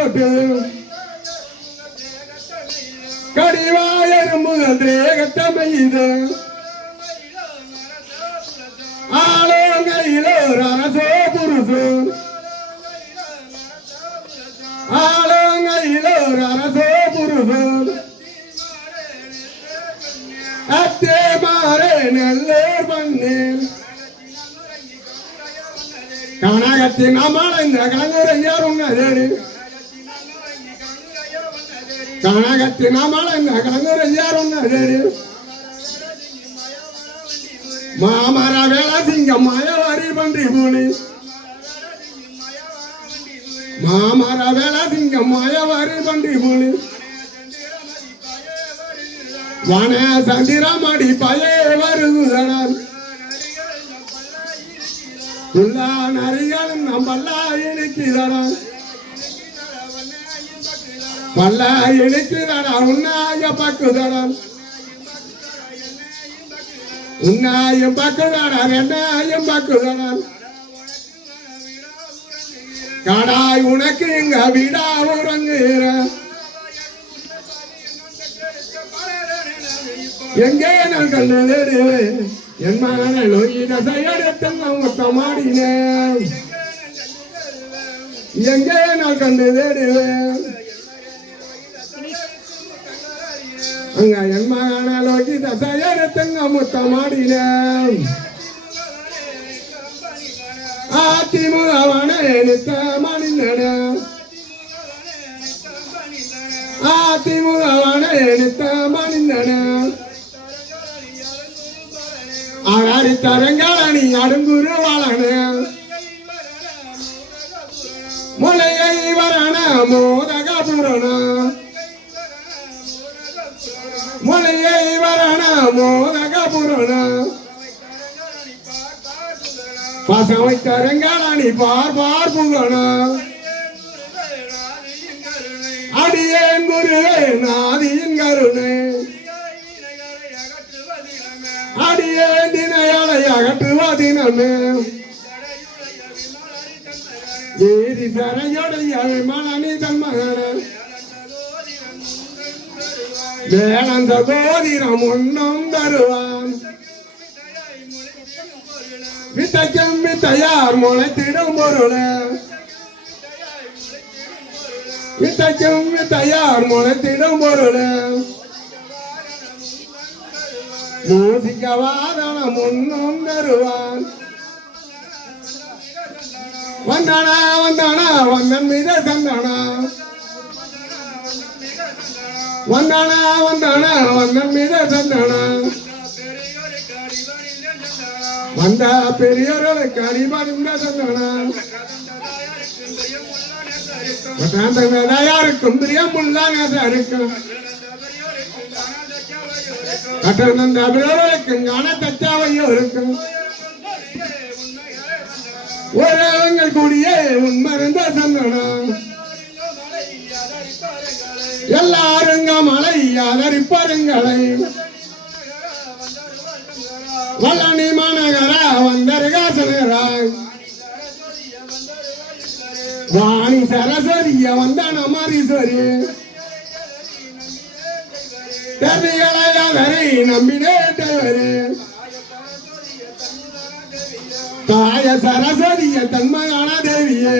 தொட்டு கடிவாயரும் முதல் தேகத்தமையுது ஆலோங்கையிலோ அரசோ புருஷோ ஆலோங்கையிலோ அரசோ புருஷோ அத்தே மாறே நெல்லூர் பண்ணேன் கனகத்தின் அமலைந்த கலங்குரையார் உன்னதேடி கனகத்தின் அமலைந்த கலங்குரையார் உன்னதேடி மாமர வேள சிங்கம் மயவாரி பன்றி பூனி மாமர வேள சிங்கம் மயவாரி பன்றி பூனி வன சந்திரமடி பயே வருகுதனால் உள்ளா நரிகளும் நம் பல்லா இணைக்கிறடா பல்லா இணைக்கிறடா உன்னாய பக்குதடா உன்னாயும் பக்குதடா ரெண்டாயும் பக்குதடா கடாய் உனக்கு இங்க விடா உறங்குகிற எங்கே நான் கண்டது என் மகனை நோயின செய்யத்தங்க மொத்தமாடினேன் எங்கே நான் கண்டு தேடுவேன் அங்க என் மகனை நோக்கின செய்யத்தங்க மொத்தமாடினேன் அதிமுகவனே நித்த மணிந்தன அதிமுகவனே நித்த மணிந்தன ஆடி தரங்காணி அடுங்குரு வாழன முளையை வரண மோதக புரண முளையை வரண மோதக புரண பசவை தரங்காணி பார்பார் புகழ அடியேன் குருவே நாதியின் கருணை அடியே தினையாளை அகற்றுவதினமே ஏரி சரையுடைய மனநி தன்மகன வேளந்த கோதிரம் ஒன்னும் தருவான் வித்தைக்கும் வித்தையார் முளைத்திடும் பொருளே வித்தைக்கும் வித்தையார் முளைத்திடும் பொருளே மூசிக்கவாதனம் ஒன்னும் தருவான் வந்தானா வந்தானா வந்தன் மீத சந்தானா வந்தானா வந்தானா வந்தன் மீத சந்தானா வந்த பெரியோர்களுக்கு அடிபணிந்த சந்தானா யாருக்கும் பிரியமுள்ள இருக்கும் கட்டணந்த அபிரோகளுக்கும் காண தச்சாவையோ இருக்கும் ஒரேவங்கள் கூடியே உண்மருந்த சந்தனம் எல்லாருங்க மலை ஆதரிப்பாருங்களை வல்லணி மாநகர வந்தருகாசனராய் வாணி சரஸ்வரிய வந்தான மாரீஸ்வரி தேவிகளை நம்பினே தேவரே தாய சரஸ்வரிய தன்மையான தேவியே